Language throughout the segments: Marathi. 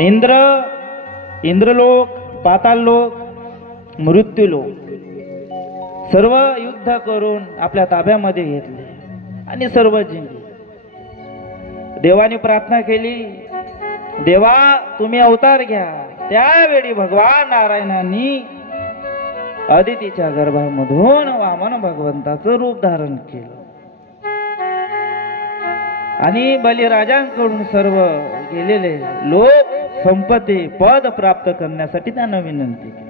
इंद्र, इंद्रलोक, पाताळलोक, मृत्यूलोक सर्व युद्ध करून आपल्या ताब्यामध्ये घेतले आणि सर्व जिंकले. देवाने प्रार्थना केली, देवा तुम्ही अवतार घ्या. त्यावेळी भगवान नारायणांनी अदितीच्या गर्भामधून वामन भगवंताचं रूप धारण केलं आणि बलिराजांकडून सर्व गेलेले लोक संपत्ती पद प्राप्त करण्यासाठी त्यांना विनंती केली.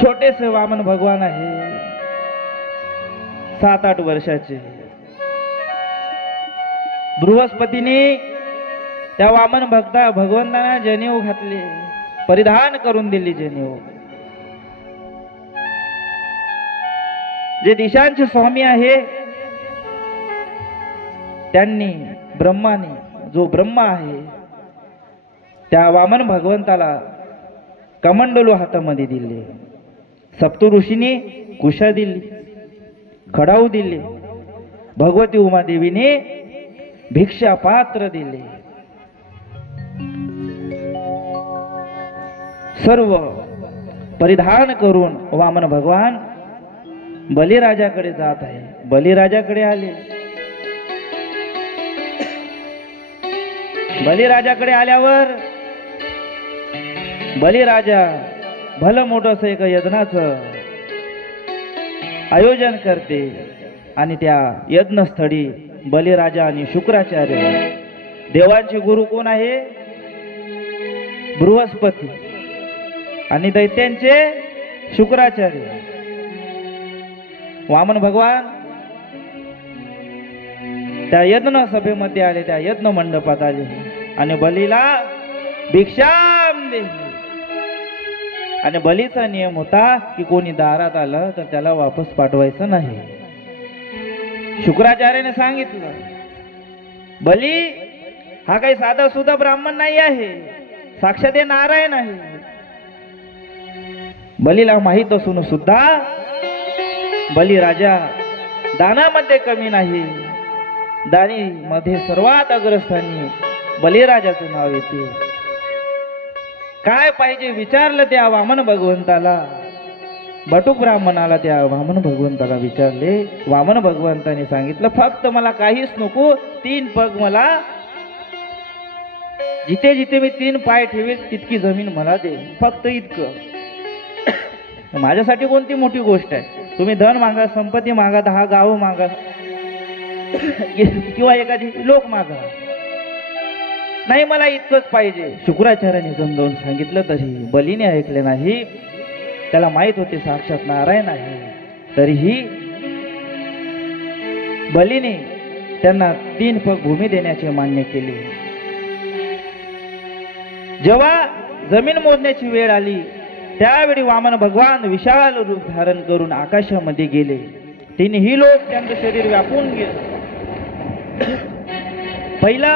छोटेसे वामन भगवान आहे, 7-8 वर्षाचे. बृहस्पतीने त्या वामन भगवंतांना जनेऊ घातले, परिधान करून दिली जनेऊ. जे दिशांचे स्वामी आहे त्यांनी ब्रह्माने, जो ब्रह्मा आहे त्या वामन भगवंताला कमंडलू हातामध्ये दिले. सप्तऋषीने कुशा दिली, खडाऊ दिले. भगवती उमादेवीने भिक्षा पात्र दिले. सर्व परिधान करून वामन भगवान बलिराजाकडे जात आहे. बलिराजाकडे आले. बलिराजाकडे आल्यावर बलिराजा भलं मोठं एक यज्ञाचं आयोजन करते आणि त्या यज्ञस्थळी बलिराजा आणि शुक्राचार्य, देवांचे गुरु कोण आहे? बृहस्पती आणि दैत्यांचे शुक्राचार्य. वामन भगवान त्या यज्ञ सभेमध्ये आले, त्या यज्ञ मंडपात आले आणि बलीला भिक्षाम दिली. आणि बलीचा नियम होता की कोणी दारात आलं तर त्याला वापस पाठवायचं नाही. शुक्राचार्याने सांगितलं, बली हा काही साधा सुद्धा ब्राह्मण नाही आहे, साक्षात हे नारायण आहे. बलीला माहित असून सुद्धा बलिराजा दानामध्ये कमी नाही. दानी मध्ये सर्वात अग्रस्थानी बलिराजाचं नाव येते. काय पाहिजे विचारलं त्या वामन भगवंताला, बटुक ब्राह्मणाला त्या वामन भगवंताला विचारले. वामन भगवंताने सांगितलं, फक्त मला काहीच नको, 3 पग मला, जिथे जिथे मी 3 पाय ठेवेल तितकी जमीन मला दे, फक्त इतकं. माझ्यासाठी कोणती मोठी गोष्ट आहे? तुम्ही धन मागा, संपत्ती मागा, 10 गाव मागा किंवा एखादी लोक मागा, नाही मला इतकंच पाहिजे. शुक्राचार्याने समजावून सांगितलं तरी बलीने ऐकले नाही. त्याला माहित होते साक्षात नारायण आहे. तरीही बलीने त्यांना 3 पग भूमी देण्याचे मान्य केले. जेव्हा जमीन मोजण्याची वेळ आली त्यावेळी वामन भगवान विशाल रूप धारण करून आकाशामध्ये गेले. तिन्ही लोक त्यांचं शरीर व्यापून गेले. पहिला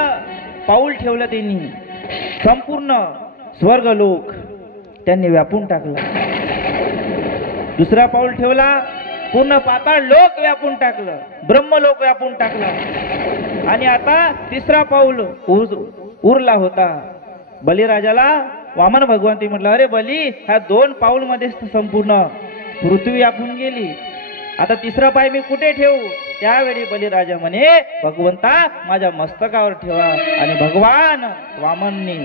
पाऊल ठेवलं त्यांनी, संपूर्ण स्वर्ग लोक त्यांनी व्यापून टाकला. दुसरा पाऊल ठेवला, पूर्ण पाताळ लोक व्यापून टाकलं, ब्रह्मलोक व्यापून टाकला. आणि आता तिसरा पाऊल उरला होता. बलिराजाला वामन भगवंती म्हटलं, अरे बली, ह्या 2 पाऊल मध्ये संपूर्ण पृथ्वी व्यापून गेली, आता तिसरा पाय मी कुठे ठेवू? त्यावेळी बलिराजा म्हणे, भगवंता माझ्या मस्तकावर ठेवा. आणि भगवान वामनने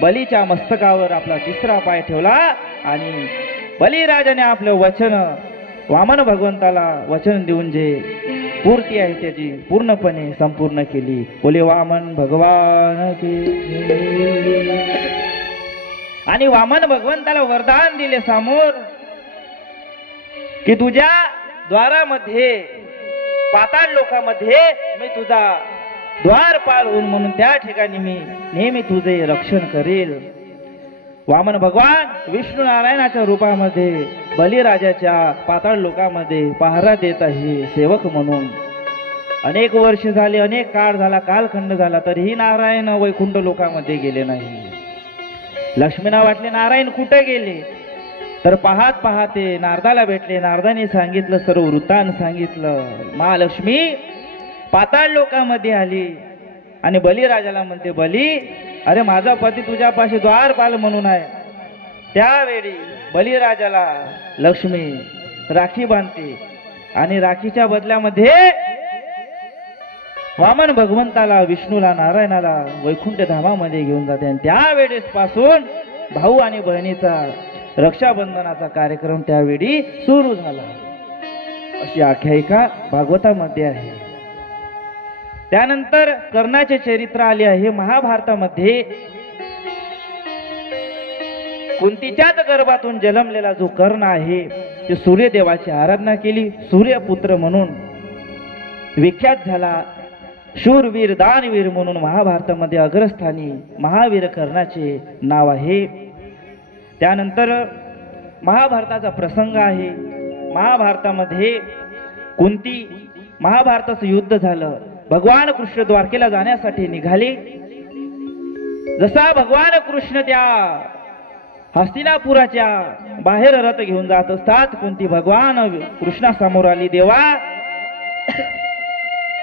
बलीच्या मस्तकावर आपला तिसरा पाय ठेवला आणि बलिराजाने आपलं वचन वामन भगवंताला वचन देऊन जे पूर्ती आहे त्याची पूर्णपणे संपूर्ण केली. बोले वामन भगवान की. आणि वामन भगवंताला वरदान दिले समोर की तुझ्या द्वारामध्ये, पाताळ लोकामध्ये मी तुझा द्वारपाल होऊन म्हणून त्या ठिकाणी मी नेहमी तुझे रक्षण करेल. वामन भगवान विष्णू नारायणाच्या रूपामध्ये बलिराजाच्या पाताळ लोकामध्ये पहारा देत आहे सेवक म्हणून. अनेक वर्ष झाले, अनेक काळ झाला, कालखंड झाला, तरीही नारायण वैकुंठ लोकामध्ये गेले नाही. लक्ष्मीना वाटले नारायण कुठे गेले, तर पाहत पाहते नारदाला भेटले. नारदाने सांगितलं, सर्व वृत्तांत सांगितलं. महालक्ष्मी पाताळ लोकांमध्ये आली आणि बलिराजाला म्हणते, बली अरे माझा पती तुझ्यापाशी द्वारपाल म्हणून आहे. त्यावेळी बलिराजाला लक्ष्मी राखी बांधते आणि राखीच्या बदल्यामध्ये वामन भगवंताला, विष्णूला, नारायणाला वैकुंठ धामामध्ये घेऊन जाते. आणि त्यावेळेस पासून भाऊ आणि बहिणीचा रक्षाबंधनाचा कार्यक्रम त्यावेळी सुरू झाला, अशी आख्यायिका भागवतामध्ये आहे. त्यानंतर कर्णाचे चरित्र आले आहे महाभारतामध्ये. कुंतीच्याच गर्भातून जन्मलेला जो कर्ण आहे ते सूर्यदेवाची आराधना केली, सूर्यपुत्र म्हणून विख्यात झाला. शूरवीर दानवीर म्हणून महाभारतामध्ये अग्रस्थानी महावीर कर्णाचे नाव आहे. त्यानंतर महाभारताचा प्रसंग आहे. महाभारतामध्ये कुंती, महाभारताचं युद्ध झालं. भगवान कृष्ण द्वारकेला जाण्यासाठी निघाले. जसा भगवान कृष्ण त्या हस्तिनापुराच्या बाहेर रथ घेऊन जात असतात, कुंती भगवान कृष्णासमोर आली, देवा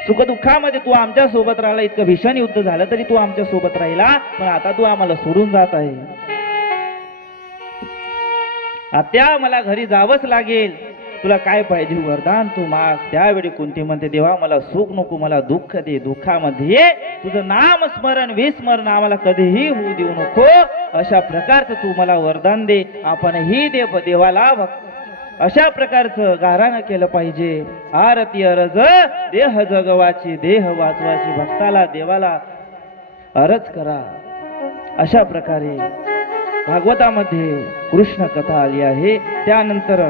सुखदुःखामध्ये तू आमच्या सोबत राहिला, इतकं भीषण युद्ध झालं तरी तू आमच्या सोबत राहिला, पण आता तू आम्हाला सोडून जात आहे. आता मला घरी जावंच लागेल, तुला काय पाहिजे वरदान तू माग. त्यावेळी कुंती म्हणते, देवा मला सुख नको, मला दुःख दे. दुःखामध्ये तुझं नाम स्मरण विस्मरण आम्हाला कधीही होऊ देऊ नको, अशा प्रकारचं तू मला वरदान दे. आपणही देवाला अशा प्रकारचं गारानं केलं पाहिजे. आरती अरज देह जगवाची, देह वाचवाची, भक्ताला देवाला अरज करा. अशा प्रकारे भागवतामध्ये कृष्ण कथा आली आहे. त्यानंतर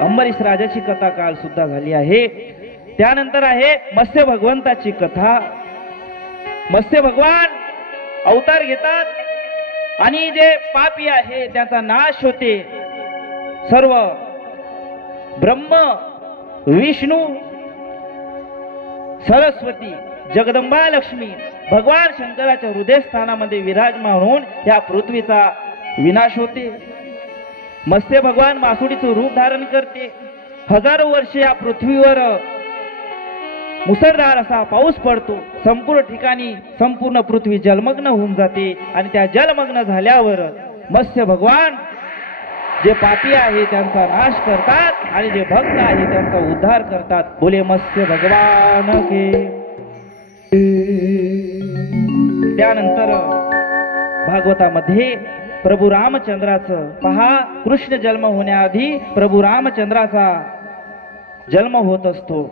अंबरीश राजाची कथा काल सुद्धा झाली आहे. त्यानंतर आहे मत्स्य भगवंताची कथा. मत्स्य भगवान अवतार घेतात आणि जे पापी आहे त्याचा नाश होते. सर्व ब्रह्म, विष्णू, सरस्वती, जगदंबा लक्ष्मी भगवान शंकराच्या हृदयस्थानामध्ये विराजमान होऊन या पृथ्वीचा विनाश होते. मत्स्य भगवान मासुडीचं रूप धारण करते. हजारो वर्षे या पृथ्वीवर मुसळधार असा पाऊस पडतो. संपूर्ण ठिकाणी संपूर्ण पृथ्वी जलमग्न होऊन जाते आणि त्या जलमग्न झाल्यावर मत्स्य भगवान जे पापी आहे त्यांचा नाश करतात आणि जे भक्त आहे त्यांचा उद्धार करतात. बोले मत्स्य भगवान के. त्यानंतर भागवतामध्ये प्रभू रामचंद्राचं पहा, कृष्ण जन्म होण्याआधी प्रभू रामचंद्राचा जन्म होत असतो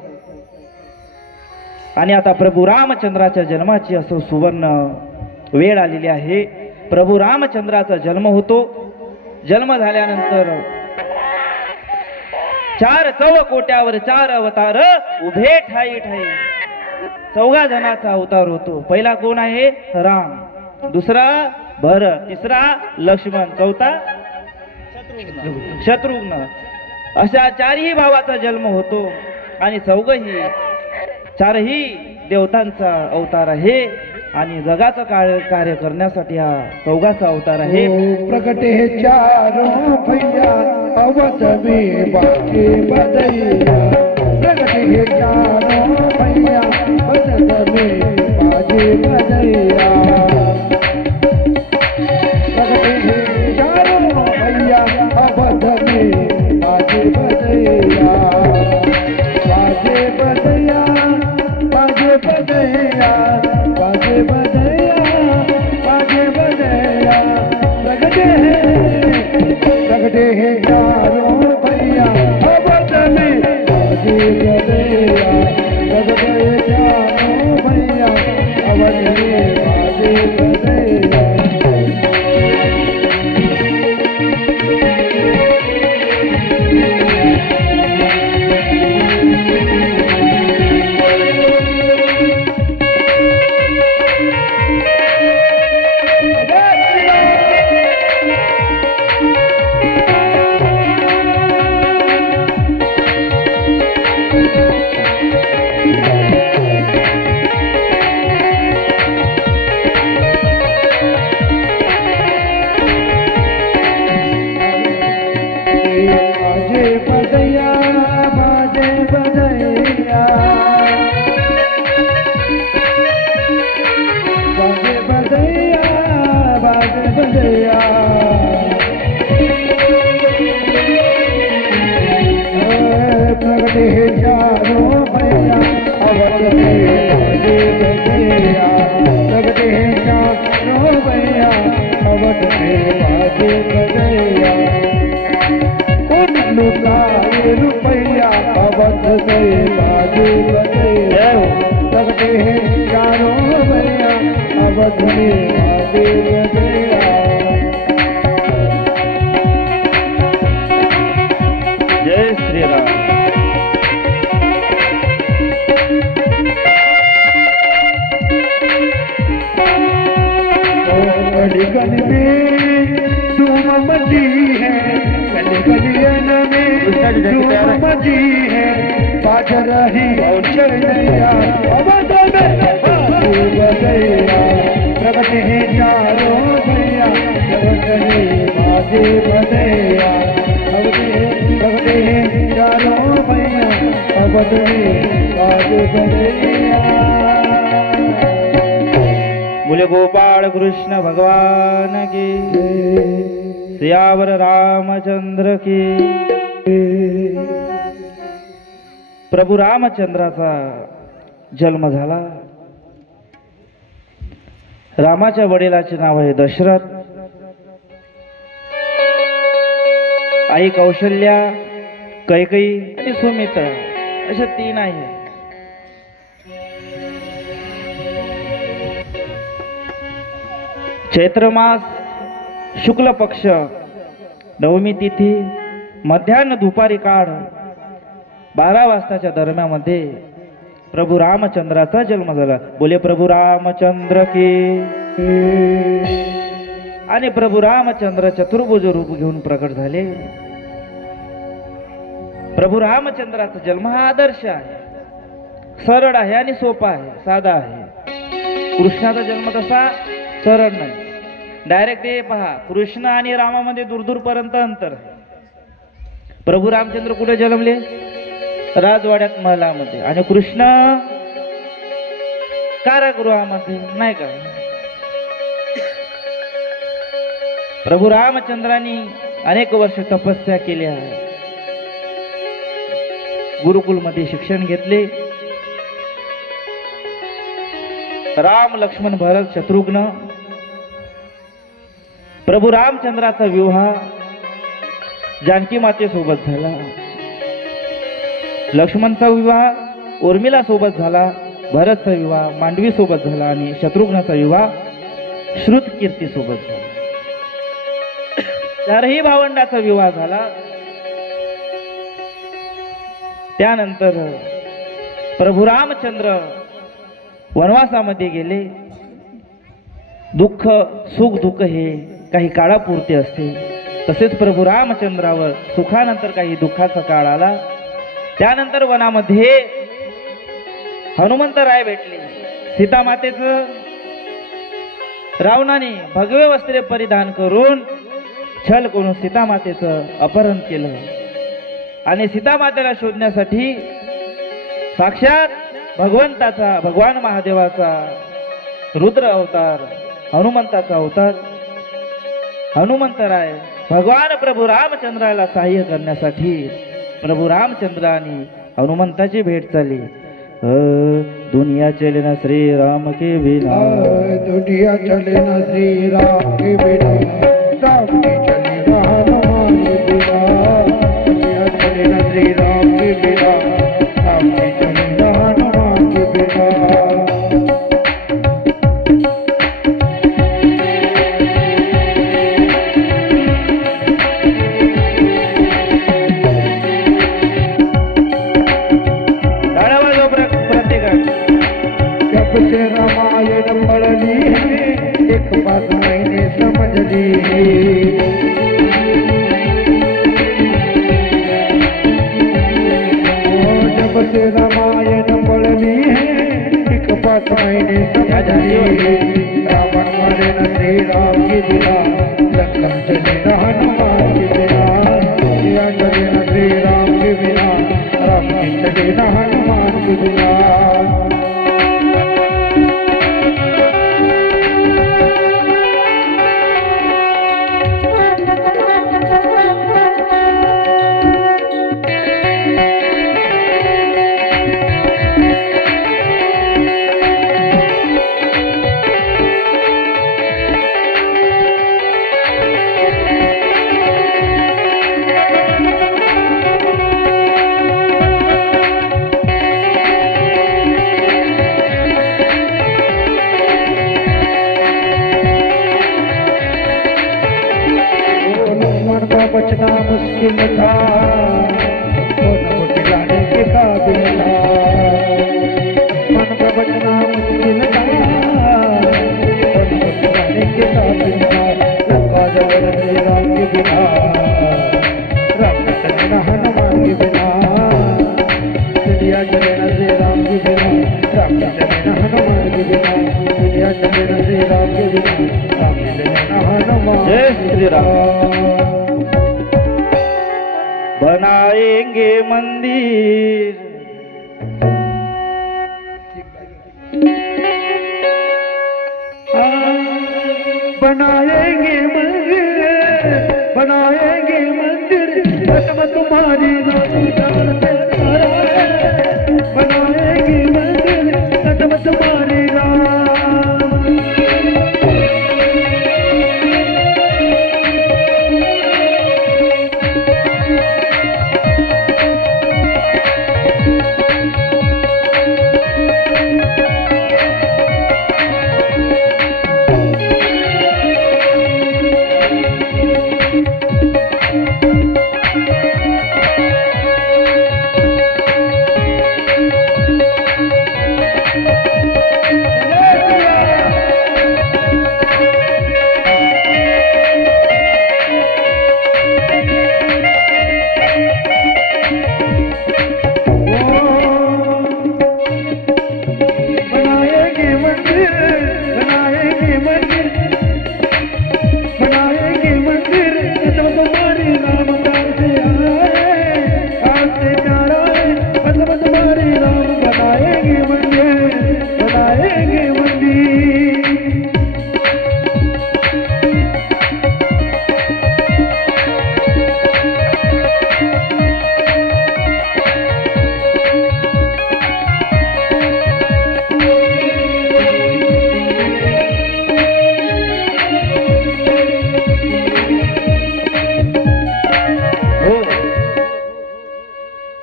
आणि आता प्रभू रामचंद्राच्या जन्माची असं सुवर्ण वेळ आलेली आहे. प्रभू रामचंद्राचा जन्म होतो. जन्म झाल्यानंतर 4 चौकोट्यावर 4 अवतार उभे ठाई ठाई 14 जणांचा अवतार होतो. पहिला कोण आहे? राम, दुसरा भरत, तिसरा लक्ष्मण, चौथा शत्रुघ्न. अशा 4ही भावाचा जन्म होतो आणि 4ही देवतांचा अवतार आहे आणि जगाचं कार्य करण्यासाठी हा 4चा अवतार आहे. प्रकटे हे 4 भैया अवत में बाके बदैया. प्रकटे हे 4 भैया अवत में बाके बदैया. प्रकटे हे 4 भैया अवत में बाके बदैया. बाके बदैया, बाके बदैया, बाजे बदैया, बाजे बदैया. प्रगटे हैं 4 भैया अवत में बाजे बदैया. प्रगटे 4 भैया अवत में चारों भैया अवध में महादेव भैया। जय श्री राम। गली में धूम मची है, गली गलियन में धूम मची है, बाज रही चढ़ैया अवध में महादेव भैया। प्रगट है चारों भैया अवध में महादेव भैया। प्रगट है चारों भैया अवध में महादेव भैया। बोले गोपाल कृष्ण भगवान की, सियावर रामचंद्र की। प्रभू रामचंद्राचा जन्म झाला। रामाच्या वडिलाचे नाव आहे दशरथ, आई कौशल्या, कैकेयी आणि सुमित्रा अशा 3 आहे। चैत्र मास शुक्ल पक्ष नवमी तिथी मध्यान्ह दुपारी काळ 12 वाजताच्या दरम्यामध्ये प्रभू रामचंद्राचा जन्म झाला। बोले प्रभू रामचंद्र की। आणि प्रभू रामचंद्र चतुर्भुज रूप घेऊन प्रकट झाले। प्रभू रामचंद्राचा जन्म हा आदर्श आहे, सरळ आहे आणि सोपा आहे, साधा आहे। कृष्णाचा जन्म तसा सरळ नाही, डायरेक्ट हे पहा, कृष्ण आणि रामामध्ये दूर पर्यंत अंतर आहे। प्रभू रामचंद्र कुठे जन्मले? राजवाड्यात महलामध्ये, आणि कृष्ण कारागृहामध्ये, नाही का? प्रभू रामचंद्रांनी अनेक वर्ष तपस्या केली आहे, गुरुकुलमध्ये शिक्षण घेतले। राम लक्ष्मण भरत शत्रुघ्न। प्रभू रामचंद्राचा विवाह जानकी माते सोबत झाला, लक्ष्मणचा विवाह उर्मिला सोबत झाला, भरतचा विवाह मांडवी सोबत झाला आणि शत्रुघ्नाचा विवाह श्रुतकीर्ती सोबत झाला। 4ही भावंडाचा विवाह झाला। त्यानंतर प्रभू रामचंद्र वनवासामध्ये गेले। दुःख सुख दुःख हे काही काळापुरते असते, तसेच प्रभू रामचंद्रावर सुखानंतर काही दुःखाचा काळ आला। त्यानंतर वनामध्ये हनुमंतराय भेटले। सीतामातेचं रावणाने भगवे वस्त्रे परिधान करून छल करून सीतामातेचं अपहरण केलं आणि सीतामातेला शोधण्यासाठी साक्षात भगवंताचा, भगवान महादेवाचा रुद्र अवतार, हनुमंताचा अवतार हनुमंतराय भगवान प्रभू रामचंद्राला सहाय्य करण्यासाठी प्रभू रामचंद्रानी हनुमंताची भेट झाली। दुनिया चले ना श्री राम के बिना, दुनिया चले ना श्री राम के बिना, राम की चले ना हनुमान के बिना। दुनिया चले ना श्री राम के बिना, राम की चले ना हनुमान के बिना। से रामायण पढ़ ली है, एक बात मैंने समझ ली है। जब से रामायण पढ़ ली है, एक बात मैंने समझ ली है। रावण मरे न श्री राम के बिना, लंका चले न हनुमान के बिना। दुनिया चले न श्री राम के बिना, राम की चले न हनुमान के बिना। मुश्किल था, मुश्किल लाने के काबिल था, मन का बचना मुश्किल था, मुश्किल लाने के काबिल था। लंका जलन श्री राम के बिना, राम चलना हनुमान के बिना, दुनिया चलना श्री राम के बिना, राम चलना हनुमान के बिना, दुनिया चलना श्री राम के बिना, राम चलना हनुमान। जय श्री राम। बनाएंगे मंदिर, बनाएंगे मंदिर, बनाएंगे मंदिर, कसम तुम्हारी राम जान से तारा है। बनाएंगे मंदिर, कसम तुम्हारी राम।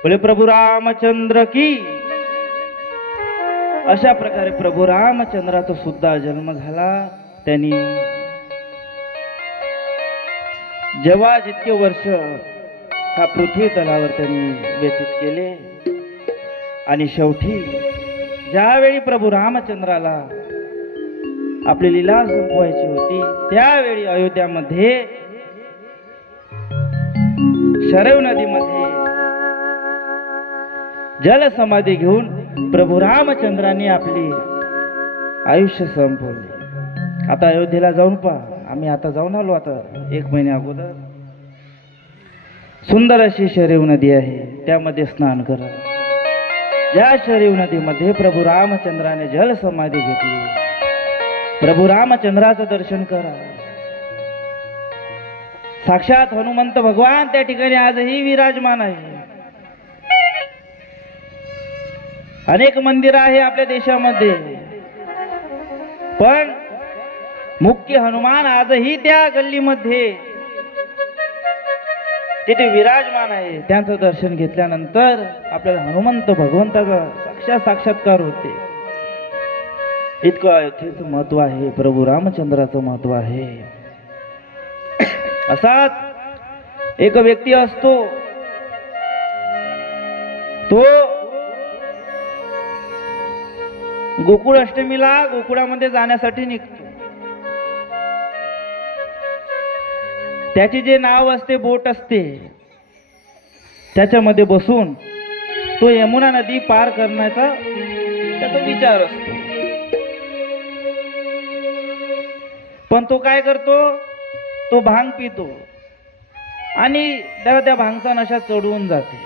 बोले प्रभु रामचंद्र की। अशा प्रकारे प्रभु रामचंद्राचा सुद्धा जन्म झाला। त्यांनी जेव्हा जितके वर्ष हा पृथ्वी तलावर त्यांनी व्यतीत केले आणि शेवटी ज्यावेळी प्रभु रामचंद्राला आपली लीला संपवायची होती त्यावेळी अयोध्यामध्ये शरयू नदीमध्ये जल समाधी घेऊन प्रभु रामचंद्रांनी आपली आयुष्य संपवले। आता अयोध्येला जाऊन पहा, आम्ही आता जाऊन आलो आता 1 महिन्या अगोदर। सुंदर अशी शरयू नदी आहे, त्यामध्ये स्नान करा। या शरयू नदीमध्ये प्रभु रामचंद्राने जल समाधी घेतली। प्रभु रामचंद्राचं दर्शन करा। साक्षात हनुमंत भगवान त्या ठिकाणी आजही विराजमान आहे। अनेक मंदिर आहे आपल्या देशामध्ये, पण मुख्य हनुमान आजही त्या गल्लीमध्ये तिथे विराजमान आहे। त्यांचं दर्शन घेतल्यानंतर आपल्याला हनुमंत भगवंताचा साक्षात्कार होते। इतकं अयोध्येचं महत्व आहे, प्रभु रामचंद्राचं महत्व आहे। असाच एक व्यक्ती असतो, तो गोकुळ अष्टमीला गोकुळामध्ये जाण्यासाठी निघतो। त्याची जे नाव असते, बोट असते, त्याच्यामध्ये बसून तो यमुना नदी पार करण्याचा त्याचा विचार असतो। पण तो काय करतो, तो भांग पितो आणि त्याला त्या भांगचा नशा चढवून जाते।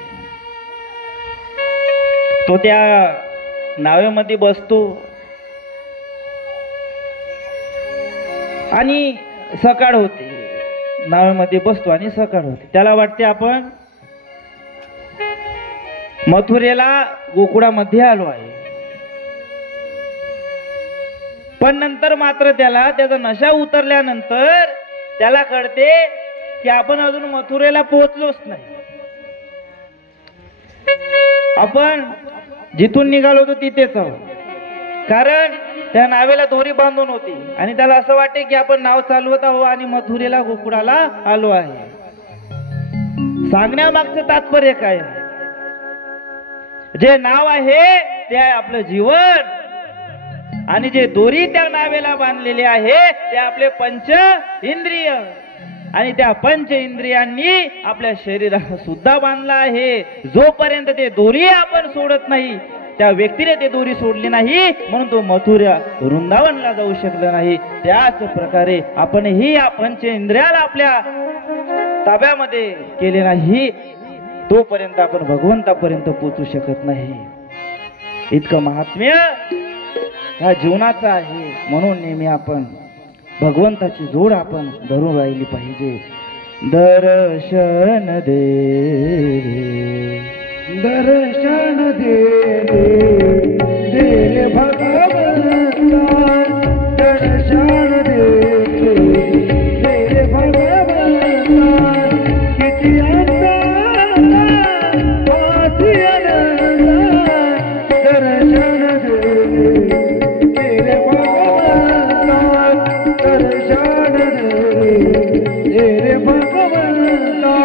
तो त्या नावेमध्ये बसतो आणि सकाळ होते। नावेमध्ये बसतो आणि सकाळ होते। त्याला वाटते आपण मथुरेला गोकुळामध्ये आलो आहे। पण नंतर मात्र त्याचा नशा उतरल्यानंतर त्याला कळते की आपण अजून मथुरेला पोहोचलोच नाही। आपण जिथून निघालो होतो तिथेच आहोत, कारण त्या नावेला दोरी बांधून होती आणि त्याला असं वाटे की आपण नाव चालवत आहोत आणि मथुरेला गोकुळाला आलो आहे। सांगण्यामागचं तात्पर्य काय? जे नाव आहे ते आहे आपलं जीवन, आणि जे दोरी त्या नावेला बांधलेले आहे ते आपले पंच इंद्रिय, आणि त्या पंच इंद्रियांनी आपल्या शरीराला सुद्धा बांधला आहे. जोपर्यंत ते दोरी आपण सोडत नाही, त्या व्यक्तीने ते दोरी सोडली नाही, म्हणून तो मथुरा वृंदावनला जाऊ शकला नाही. त्याच प्रकारे आपणही या पंच इंद्रियाला आपल्या ताब्यामध्ये केले नाही, तोपर्यंत आपण भगवंतापर्यंत पोचू शकत नाही. इतकं महात्म्य ह्या जीवनाचं आहे. म्हणून नेहमी आपण भगवंताची जोड आपण धरून राहिली पाहिजे. दर्शन दे, दर्शन दे रे भगवंता, दर्शन दे रे भगवंता. किती अंतरा पाठी आनंदा, दर्शन दे रे भगवंता, दर्शन दे रे भगवंता.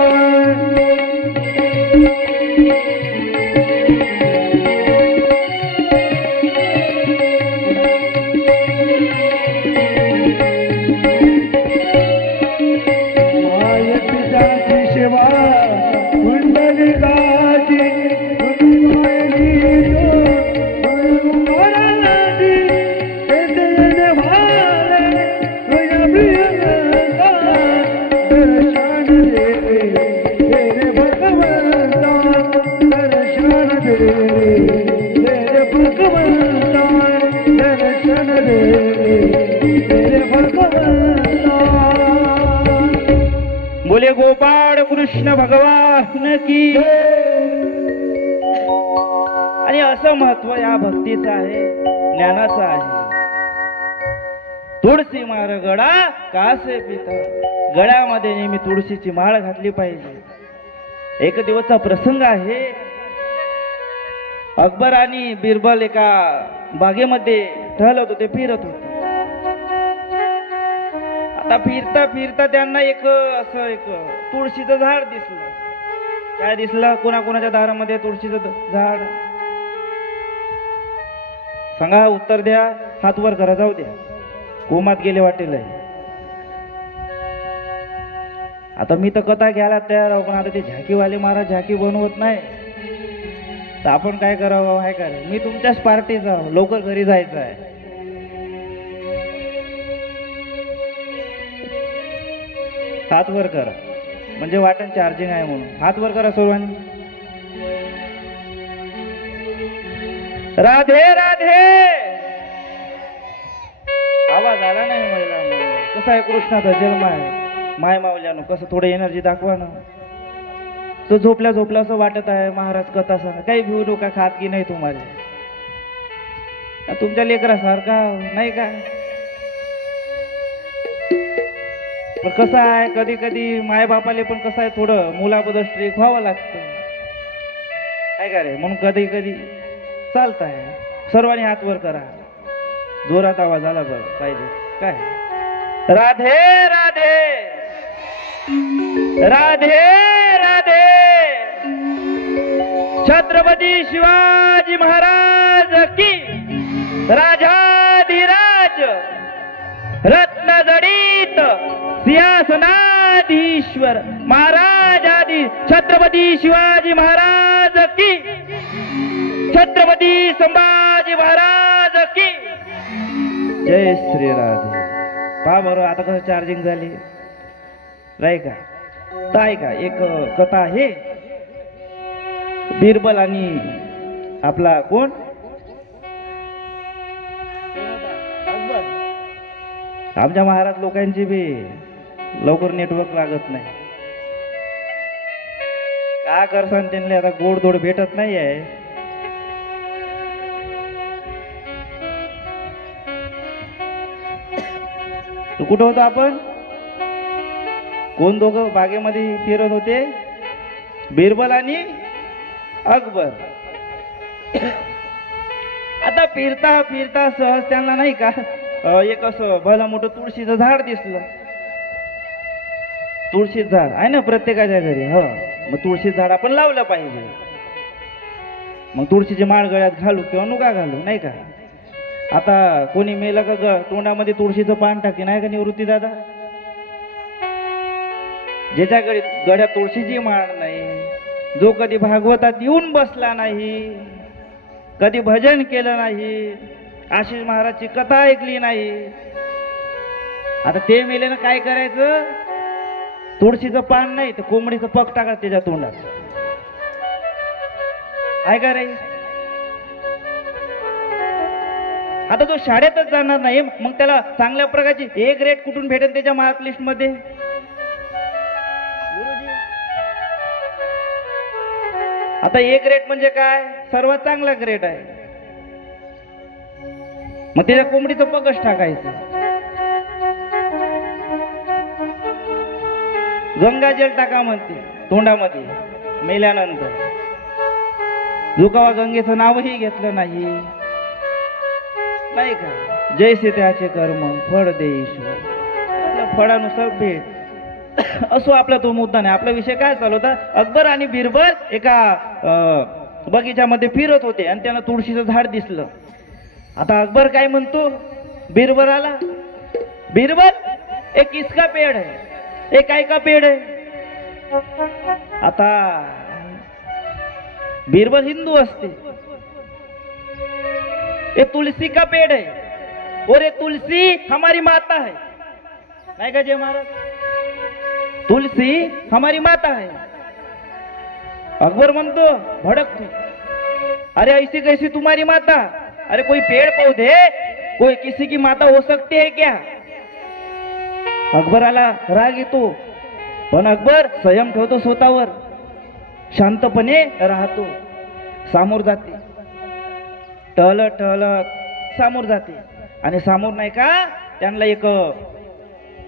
बोले गोपाळ कृष्ण भगवान की. आणि असं महत्व या भक्तीचं आहे, ज्ञानाचं आहे. तुळशी माळ गळा कासे पिता, गळ्यामध्ये नेहमी तुळशीची माळ घातली पाहिजे. एक दिवसचा प्रसंग आहे. अकबर आणि बिरबल एका बागेमध्ये टहलत होते, फिरत होते. आता फिरता फिरता त्यांना एक तुळशीचं झाड दिसलं. काय दिसलं? कोणाकोणाच्या दारामध्ये तुळशीचं झाड? सांगा, उत्तर द्या, हात वर करा, जाऊ द्या. कोमात गेले वाटेल. आता मी तर कथा घ्यायला तयार आहो, पण आता ते झाकीवाले महाराज झाकी बनवत नाही, तर आपण काय करावं? काय करावं? मी तुमच्याच पार्टीचा, लवकर घरी जायचं आहे. हात वर करा, म्हणजे वाटण चार्जिंग आहे म्हणून. हात वर करा सर्वांनी. राधे राधे. आवाज आला नाही महिला. कसा आहे कृष्णाचा जन्म आहे माय मावल्यानं, कसं थोडं एनर्जी दाखवा ना. तो झोपल्या झोपल्या असं वाटत आहे. महाराज कथा सांगा, काही भिऊ नका, खात की नाही तुम्हाला. तुमच्या लेकरासारखा नाही का? पण कसं आहे, कधी कधी माय बापाले पण कसं आहे, थोडं मुलाबद्दल स्ट्रिक व्हावं लागतं, काय का रे. म्हणून कधी कधी चालत आहे. सर्वांनी हात वर करा, जोरात आवाज आला बरं पाहिजे. काय? राधे राधे, राधे राधे. छत्रपती शिवाजी महाराज की. राजाधिराज रत्नजडित सिंहासनाधीश्वर महाराजाधी छत्रपती शिवाजी महाराज की. छत्रपती संभाजी महाराज की. जय श्री राधे. पहा बरं आता कसं चार्जिंग झाली राय का. तर ऐका, एक कथा आहे. बिरबल आणि आपला कोण, आमच्या महाराज लोकांची बी लवकर नेटवर्क लागत नाही. का करसान त्यांना आता गोडधोड भेटत नाही आहे. तू कुठं होता? आपण कोण दोघं बागेमध्ये फिरत होते? बिरबल आणि अकबर. आता फिरता फिरता सहज त्यांना नाही का एक असं भलं मोठं तुळशीचं झाड दिसलं. तुळशीचं झाड आहे ना प्रत्येकाच्या घरी. हो, मग तुळशी झाड आपण लावलं पाहिजे. मग तुळशीची माळ गळ्यात घालू किंवा नुका घालू, नाही का? आता कोणी मेलं का तोंडामध्ये तुळशीचं पान टाके, नाही का निवृत्ती दादा? ज्याच्या गळ्यात तुळशीची माळ नाही, जो कधी भागवतात येऊन बसला नाही, कधी भजन केलं नाही, आशिष महाराजची कथा ऐकली नाही, आता ते मेलेनं काय करायचं? तुळशीचं पान नाही तर कोंबडीचं पग टाका त्याच्या तोंडात. काय कराय? आता तो शाळेतच जाणार नाही, मग त्याला चांगल्या प्रकारची ए ग्रेड कुठून भेटेल त्याच्या मार्क लिस्ट मध्ये? आता ए ग्रेड म्हणजे काय? सर्वात चांगला ग्रेड आहे. मग त्याच्या कोंबडीचं पगच टाकायचं. गंगाजल टाका म्हणते तोंडामध्ये मेल्यानंतर. झुकावा गंगेचं नावही घेतलं नाही, नाही का? जैसे त्याचे कर्म फळ दे ईश्वर, आपल्या फळानुसार भेट. असो आपला तो मुद्दा नाही. आपला विषय काय चालू होता? अकबर आणि बिरबल एका बगीच्यामध्ये फिरत होते आणि त्यांना तुळशीचं झाड दिसलं. आता अकबर काय म्हणतो बिरबलाला, बिरबल एक किसका पेड़ है, एक काय का पेड़ है? आता बिरबल हिंदू असते. ये तुलसी का पेड़ है और ये तुलसी हमारी माता है, नहीं का जय महाराज? तुलसी हमारी माता है. अकबर म्हणतो भड़कतो, अरे ऐसी कैसी तुम्हारी माता? अरे कोई पेड़ पौधे कोई किसी की माता हो सकती है क्या? अकबराला राग येतो, पण अकबर संयम ठेवतो स्वतःवर, शांतपणे राहतो. सामोर जाते, टहलत टहलत सामोर जाते आणि सामोर नाही का त्यांना एक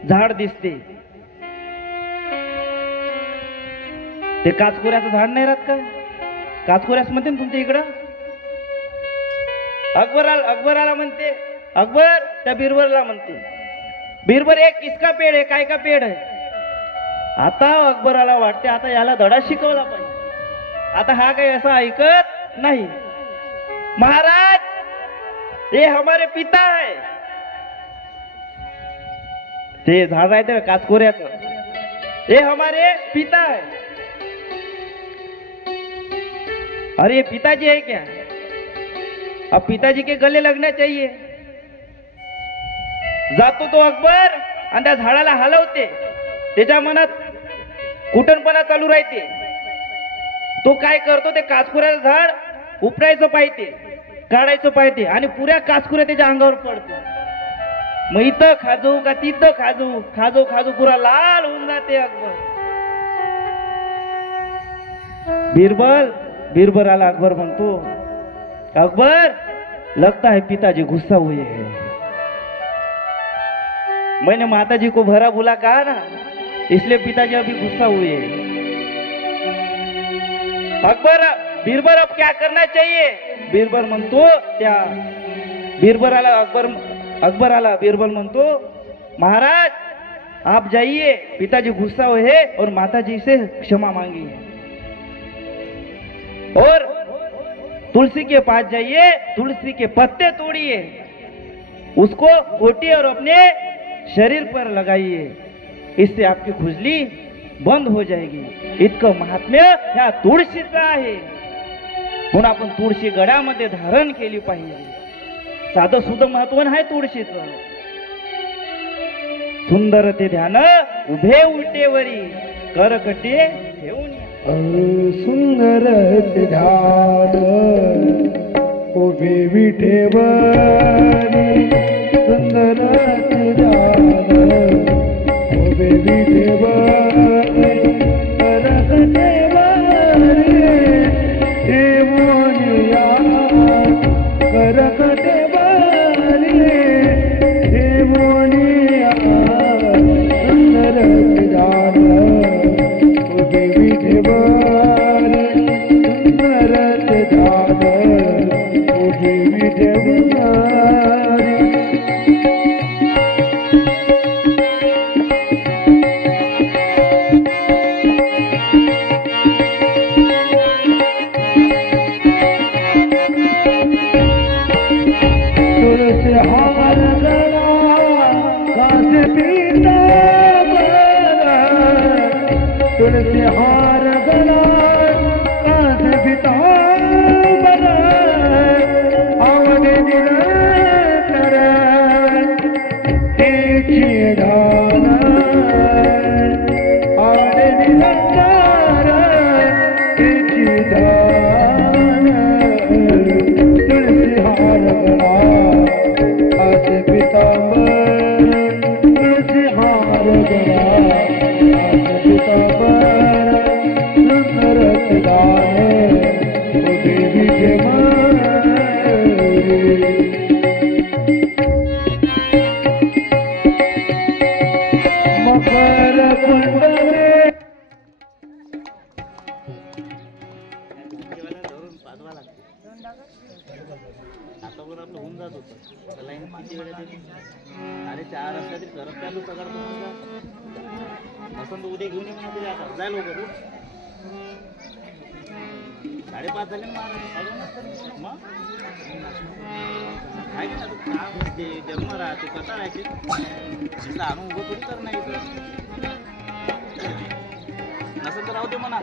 झाड दिसते. ते काचकुऱ्याचं झाड नाही राहत का? काचकुऱ्याच म्हणते ना तुमच्या इकडं. अकबराला म्हणते, अकबर त्या बिरबलला म्हणते, बिरबल एक किसका पेड़ आहे, काय का पेड़ आहे? आता अकबराला वाटते आता याला धडा शिकवला पाहिजे. आता हा काही असं ऐकत नाही. महाराज ये हमारे पिता है. ते झाड राहते काचकोऱ्याचं, ये हमारे पिता है. अरे पिताजी है क्या? अब पिताजी के गले लगना चाहिए. जातो तो अकबर आणि त्या झाडाला हलवते. त्याच्या मनात कुटणपणा चालू राहते. तो काय करतो, ते काचकुऱ्याचं झाड उपटायचं पाहिजे, काढायचं पाहिजे आणि पुऱ्या काचकुऱ्या त्याच्या अंगावर पडतो. मग इथं खाजू का तिथं खाजू, खाजू खाजू पुरा लाल होऊन जाते अकबर. बिरबलाला अकबर म्हणतो, अकबर लगता है पिताजी गुस्सा हुए हैं. मैंने माताजी को भरा बुला कहा ना, इसलिए पिताजी अभी गुस्सा हुए. बिरबल अब क्या करना चाहिए? बिरबल म्हणतो त्या अकबराला बिरबल म्हणतो, महाराज आप जाइए, पिताजी गुस्सा हुए हैं और माताजी से क्षमा मांगिए और तुलसी के पास जाइए, तुलसी के पत्ते तोड़िए, उसको घोटिए और अपने शरीर पर लगाइए. इससे आपकी खुजली बंद हो जाएगी. इतकं महात्म्य ह्या तुळशीचं आहे. म्हणून आपण तुळशी गळ्यामध्ये धारण केली पाहिजे. साधं सुद्धा महत्व आहे तुळशीचं. सुंदर ते ध्यान उभे उलटेवरी करकटे ठेवून. सुंदर ते ध्यान उभे विठेवरी, सुंदर ते ध्यान उभे विठेवरी, करकटे वरी ठेवूनिया, करकटे वरी ठेवूनिया. सुंदर ते ध्यान उभे विठेवरी, सुंदर ते ध्यान उभे विठेवरी. तुलसी हार गला कांस पितांबर आवडे निरंतर तेची दान आवडे निरंतर तेची दान तुलसी हार गला कांस पितांबर तुलसी हार गला कांस पितांबर सुंदर दान देवी मकर कुंडले आता वर आपलं होऊन जात होतं लाईन किती वेळा देते अरे 4 असल्या तरी करत चालू सगळं बसून उद्या घेऊन ये म्हणते आता जाय लवकर 5:30 झाले ना मग काय की ना तू काम ते जन्म राहते कसा राहते तिथं आणून उभं थोडी कर नाही नसेल तर राहू दे म्हणा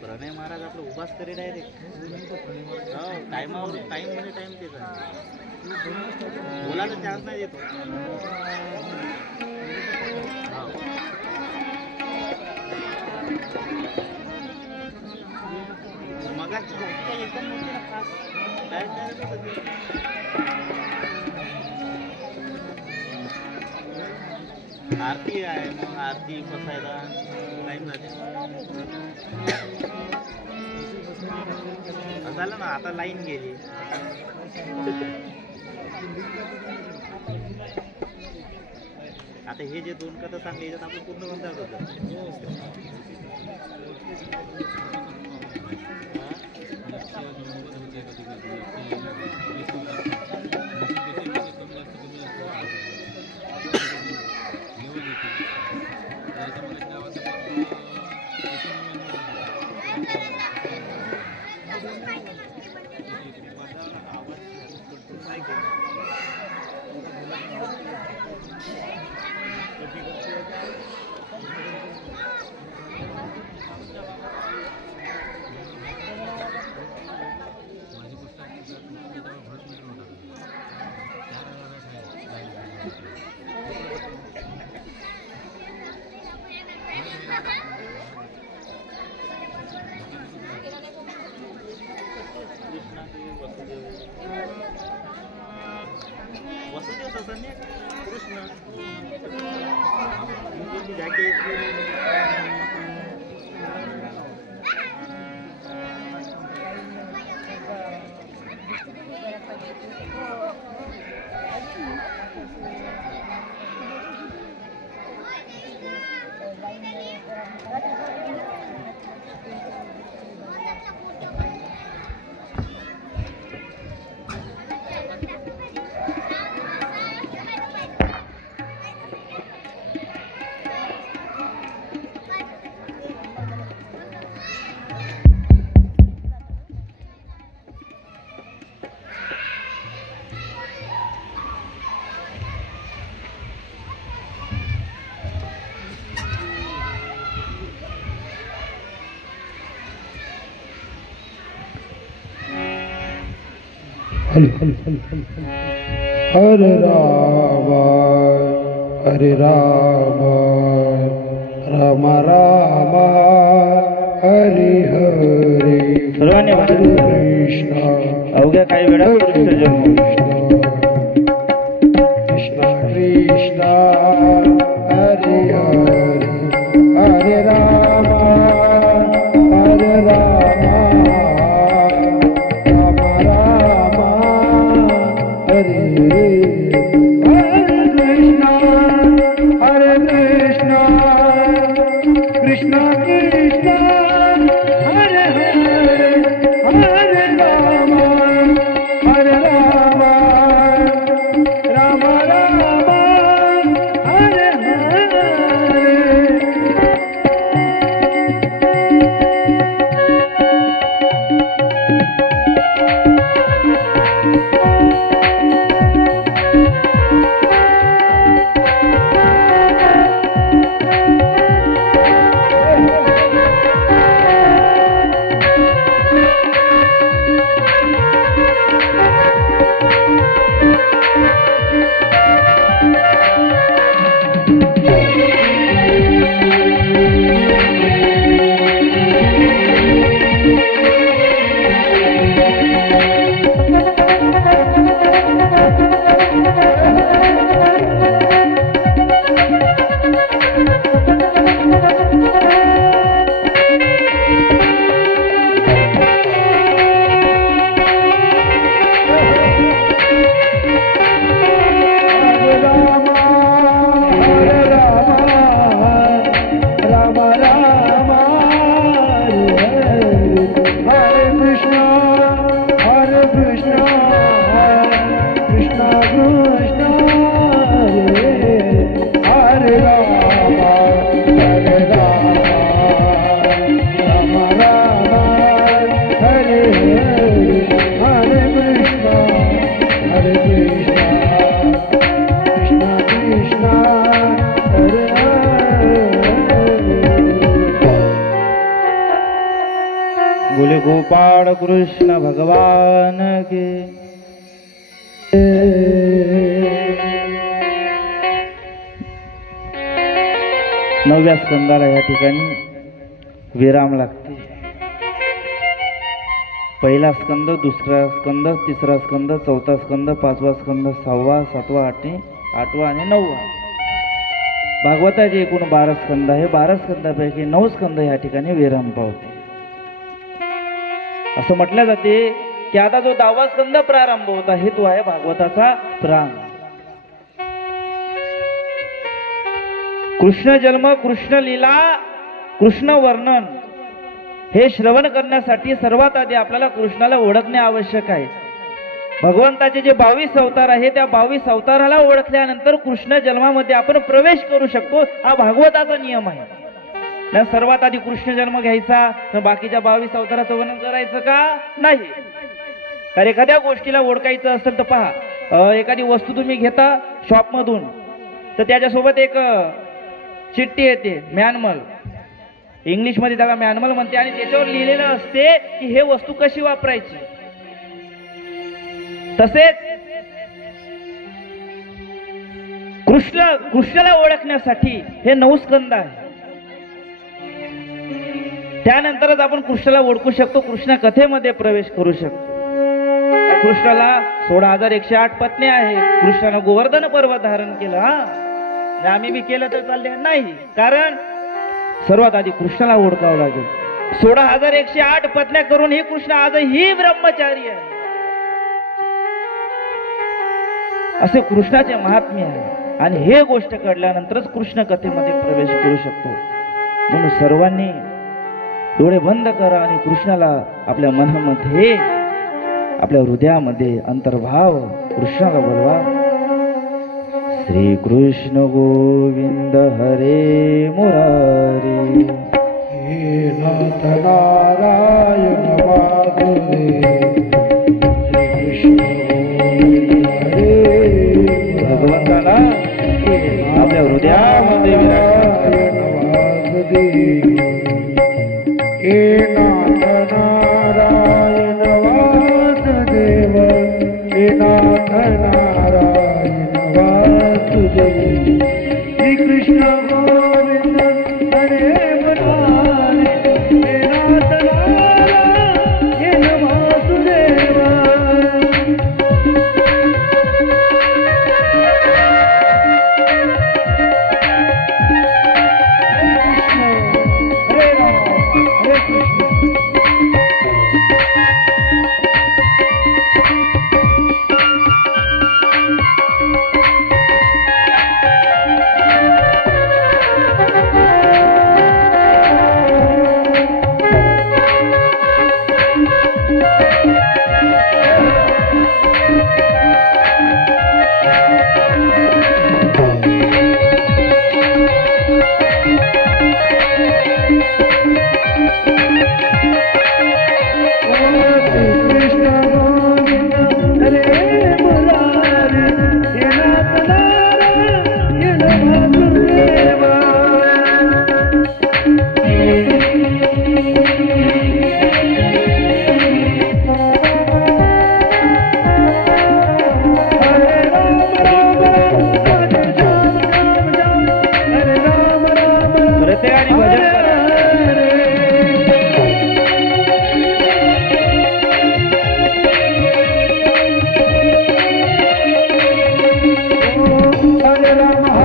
प्रणय महाराज आपलं उभाच करे डायरेक्ट हो टायमावर टाइम म्हणजे टाइम त्याचा बोलायला चान्स नाही देतो मगाची एकदम मोठी ना खास आरती आहे मग आरती बसायला टाइम जाते झालं ना आता लाईन गेली आता हे जे 2 कथा सांगले याच्यात आपण पूर्ण बंद होतं वसुदेव ससाने कृष्ण हरे राम राम राम हरे हरे सर्वांनी हरे कृष्ण अवघ्या काही वेळा कृष्ण जन्म Krishna Krishna Hare Hare Hare Ram Krishna Krishna Hare Hare Hare Rama Hare Rama बोले गोपाळ कृष्ण भगवान के। नवव्या स्कंदाला या ठिकाणी विराम लागते। पहिला स्कंद, दुसरा स्कंद, तिसरा स्कंद, चौथा स्कंद, पाचवा स्कंद, 6वा, 7वा, 8वा आणि 9वा। भागवताचे एकूण 12 स्कंद आहे। 12 स्कंदापैकी 9 स्कंद या ठिकाणी विराम पावते। असं म्हटलं जाते की आता जो 10वा स्कंद प्रारंभ होता हे तो आहे भागवताचा प्राण। कृष्ण जन्म, कृष्ण लीला, कृष्ण वर्णन हे श्रवण करण्यासाठी सर्वात आधी आपल्याला कृष्णाला ओळखणे आवश्यक आहे। भगवंताचे जे 22 अवतार आहे त्या 22 अवताराला ओळखल्यानंतर कृष्ण जन्मामध्ये आपण प्रवेश करू शकतो। हा भागवताचा नियम आहे। न सर्वात आधी कृष्ण जन्म घ्यायचा, तर बाकीच्या 22 अवताराचं वर्णन करायचं का नाही? कारण एखाद्या गोष्टीला ओळखायचं असेल तर पहा, एखादी वस्तू तुम्ही घेता शॉपमधून, तर त्याच्यासोबत एक चिठ्ठी येते, मॅन्युअल, इंग्लिशमध्ये त्याला मॅन्युअल म्हणते, आणि त्याच्यावर लिहिलेलं असते की हे वस्तू कशी वापरायची। तसेच कृष्णाला ओळखण्यासाठी हे 9 स्कंद आहे। त्यानंतरच आपण कृष्णाला ओळखू शकतो, कृष्ण कथेमध्ये प्रवेश करू शकतो। कृष्णाला 16,108 पत्नी आहे। कृष्णानं गोवर्धन पर्वत धारण केलं। हा, आम्ही बी केलं तर चालले नाही, कारण सर्वात आधी कृष्णाला ओळखावं लागेल। 16,108 पत्न्या करून ही कृष्ण आजही ब्रह्मचारी आहे, असे कृष्णाचे महात्म्य आहे। आणि हे गोष्ट कळल्यानंतरच कृष्ण कथेमध्ये प्रवेश करू शकतो। म्हणून सर्वांनी डोळे बंद करा आणि कृष्णाला आपल्या मनामध्ये, आपल्या हृदयामध्ये अंतर्भाव कृष्णाला बोलवा। श्री कृष्ण गोविंद हरे मुरारी, हे नाथ नारायण वासुदेव, श्री कृष्ण गोविंद हरे भगवंताला आपल्या हृदयामध्ये नारायण वासुदेव, हे नाथ नारायण वासुदेव, हे नाथ नारायण वासुदेव, श्री कृष्ण गोविंद हरे मुरारी, हे नाथ नारायण वासुदेव। हरे राम, हरे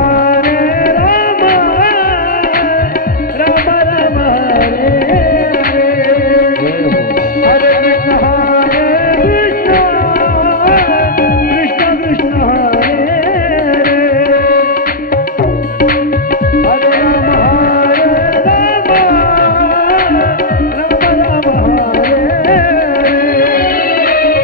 कृष्ण।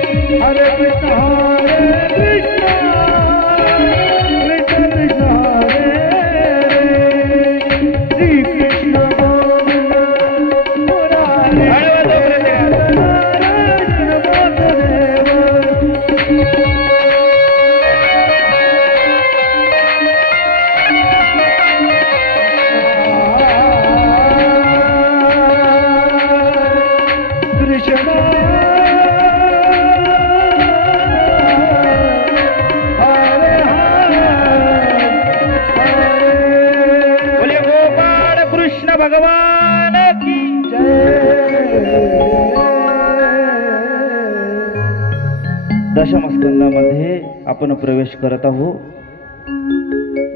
दशमस्कंदामध्ये आपण प्रवेश करत आहोत.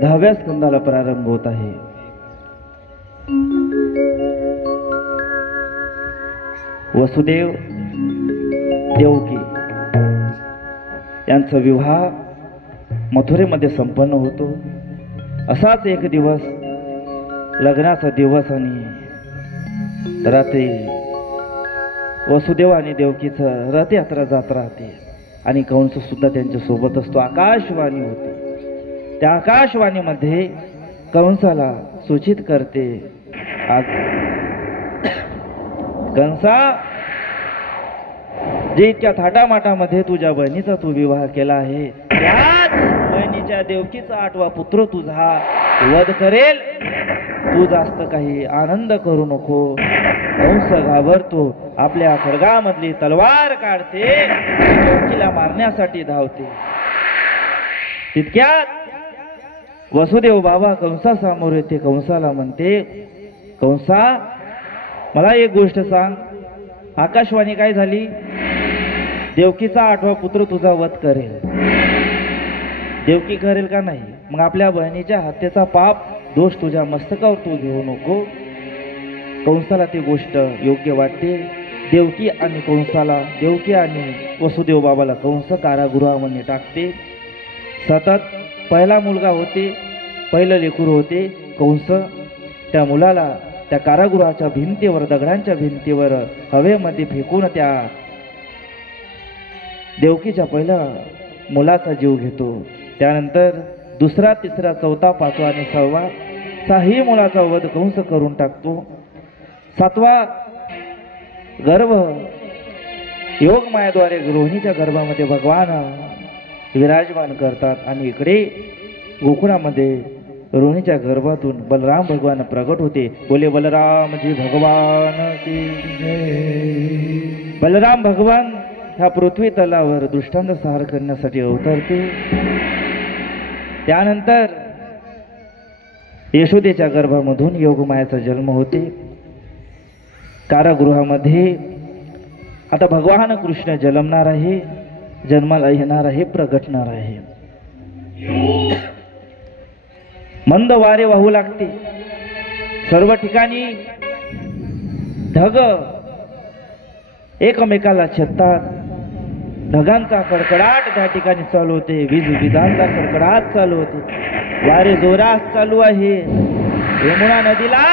10व्या स्कंदाला प्रारंभ होत आहे. वसुदेव देवकी यांचा विवाह मथुरेमध्ये संपन्न होतो. असाच एक दिवस, लग्नाचा दिवस, आणि रात्री वसुदेव आणि देवकीचं रथयात्रा जात राहते आणि कंस सुद्धा त्यांच्या सोबत असतो. आकाशवाणी होते. त्या आकाशवाणीमध्ये कंसाला सूचित करते, कंसा, जे इतक्या थाटामाटामध्ये तुझ्या बहिणीचा तू विवाह केला आहे, त्याच बहिणीच्या देवकीचा 8वा पुत्र तुझा वध करेल. तू जास्त काही आनंद करू नको. कंस घाबरतो. आपल्या खड्गामधली तलवार काढते, देवकीला मारण्यासाठी धावते. तितक्यात वसुदेव बाबा कंसासमोर येते. कंसाला म्हणते, कंसा, मला एक गोष्ट सांग. आकाशवाणी काय झाली? देवकीचा 8वा पुत्र तुझा वध करेल. देवकी करेल का नाही? मग आपल्या बहिणीच्या हत्येचा पाप दोष तुझ्या मस्तकावर तू घेऊ नको. कंसाला ती गोष्ट योग्य वाटते. देवकी आणि वसुदेव बाबाला कंस कारागृहामध्ये टाकते. सतत पहिला मुलगा होते, पहिलं लेकूर होते. कंस त्या मुलाला त्या कारागृहाच्या भिंतीवर, दगडांच्या भिंतीवर हवेमध्ये फेकून त्या देवकीच्या पहिल्या मुलाचा जीव घेतो. त्यानंतर दुसरा, तिसरा, चौथा, 5वा आणि 6वा 6ही मुलाचा वध कंस करून टाकतो. 7वा गर्भ योगमायाद्वारे गृहिणीच्या गर्भामध्ये भगवान विराजमान करतात आणि इकडे गोकुळामध्ये रोहिणीच्या गर्भातून बलराम भगवान प्रगट होते. बोले बलरामजी भगवान की जय. बलराम भगवान ह्या पृथ्वी तलावर दृष्टांत संहार करण्यासाठी अवतरते. त्यानंतर यशोदेच्या गर्भामधून योगमायाचा जन्म होते. कारागृहामध्ये आता भगवान कृष्ण जन्मणार आहे, जन्माला येणार आहे, प्रगटणार आहे. मंद वारे वाहू लागते. सर्व ठिकाणी ढग एकमेकाला छेदतात. ढगांचा कडकडाट त्या ठिकाणी चालू होते. विजांचा कडकडाट चालू होते. वारे जोरात चालू आहे. यमुना नदीला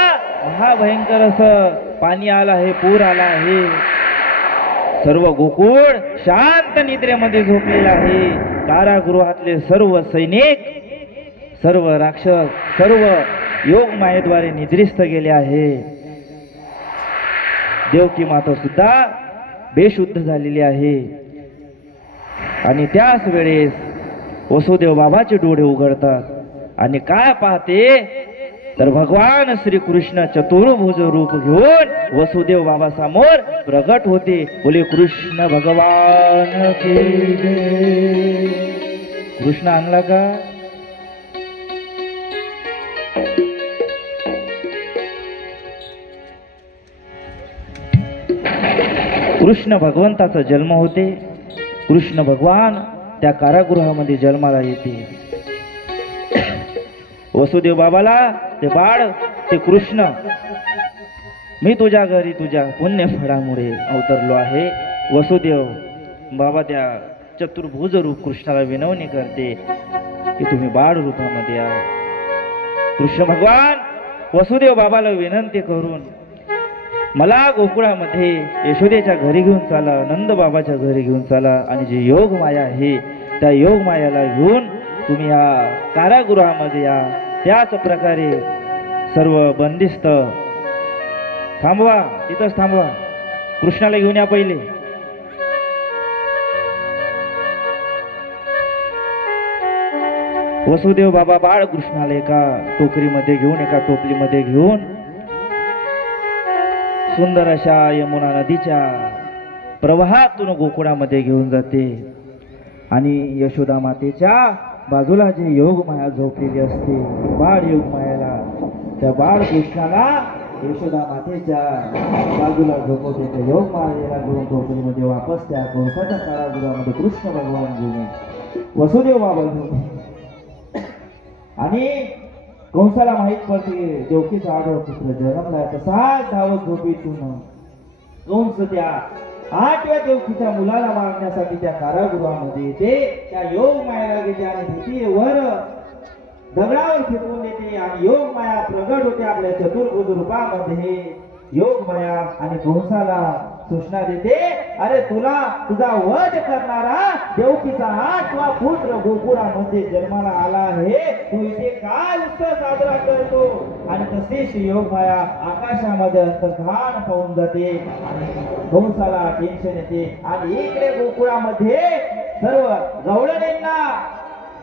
महाभयंकर असं पाणी आलं आहे, पूर आला आहे. सर्व गोकुळ शांत निद्रेमध्ये झोपलेला आहे. कारागृहातले सर्व सैनिक, सर्व राक्षस, सर्व योग मायेद्वारे निद्रिस्त गेले आहे. देवकी माता सुद्धा बेशुद्ध झालेली आहे. आणि त्याच वेळेस वसुदेव बाबाचे डोळे उघडतात आणि काय पाहते तर भगवान श्री कृष्ण चतुर्भुज रूप घेऊन वसुदेव बाबा समोर प्रगट होते. बोले कृष्ण भगवान की जय. कृष्ण आणला का? कृष्ण भगवंताचा जन्म होते. कृष्ण भगवान त्या कारागृहामध्ये जन्माला येते. वसुदेव बाबाला ते बाळ, ते कृष्ण, मी तुझ्या घरी तुझ्या पुण्यफळामुळे अवतरलो आहे. वसुदेव बाबा त्या चतुर्भुज रूप कृष्णाला विनवणी करते की तुम्ही बाळ रूपामध्ये या. कृष्ण भगवान वसुदेव बाबाला विनंती करून मला गोकुळामध्ये यशोदेच्या घरी घेऊन चाला, नंद बाबाच्या घरी घेऊन चाला आणि जी योग माया आहे त्या योग मायाला घेऊन तुम्ही या कारागृहामध्ये या. त्याच प्रकारे सर्व बंदिस्त थांबवा, तिथंच थांबवा. कृष्णाला घेऊन या पहिले. वसुदेव बाबा बाळ कृष्णाला एका टोकरीमध्ये घेऊन, एका टोपलीमध्ये घेऊन सुंदर अशा यमुना नदीच्या प्रवाहातून गोकुळामध्ये घेऊन जाते. आणि यशोदा मातेच्या बाजूला जे योग माया झोपलेली असते, बाळ योग मायाला, त्या बाळ कृष्णाला यशोदा मातेच्या बाजूला झोपवते ते योग माळेला घेऊन झोपडीमध्ये वापस त्या कंसाच्या कारागृहामध्ये कृष्ण भगवान घेऊन वसुदेव बाबा घेऊन आणि कंसाला माहित पडते देवकीचा आडव पुत्र जन्मला तसाच धावत झोपेतून कंस त्या 8व्या देवकीच्या मुलाला मारण्यासाठी त्या कारागृहामध्ये येते. त्या योग मायाला घेते आणि भीतीवर दगडावर फेकून देते आणि योग माया प्रगट होते आपल्या चतुर्भुज रूपामध्ये. योग माया आणि कंसाला सूचना देते, अरे तुला तुझा वध करणारा देवकीचा 8वा पुत्र गोकुळामध्ये जन्माला आला आहे, तू इथे काय उत्सव साजरा करतो. आणि तसेच योग माया आकाशामध्ये अंतर्धान पाहून जाते आणि कंसाला टेन्शन येते. आणि इकडे गोकुळामध्ये सर्व गवळणींना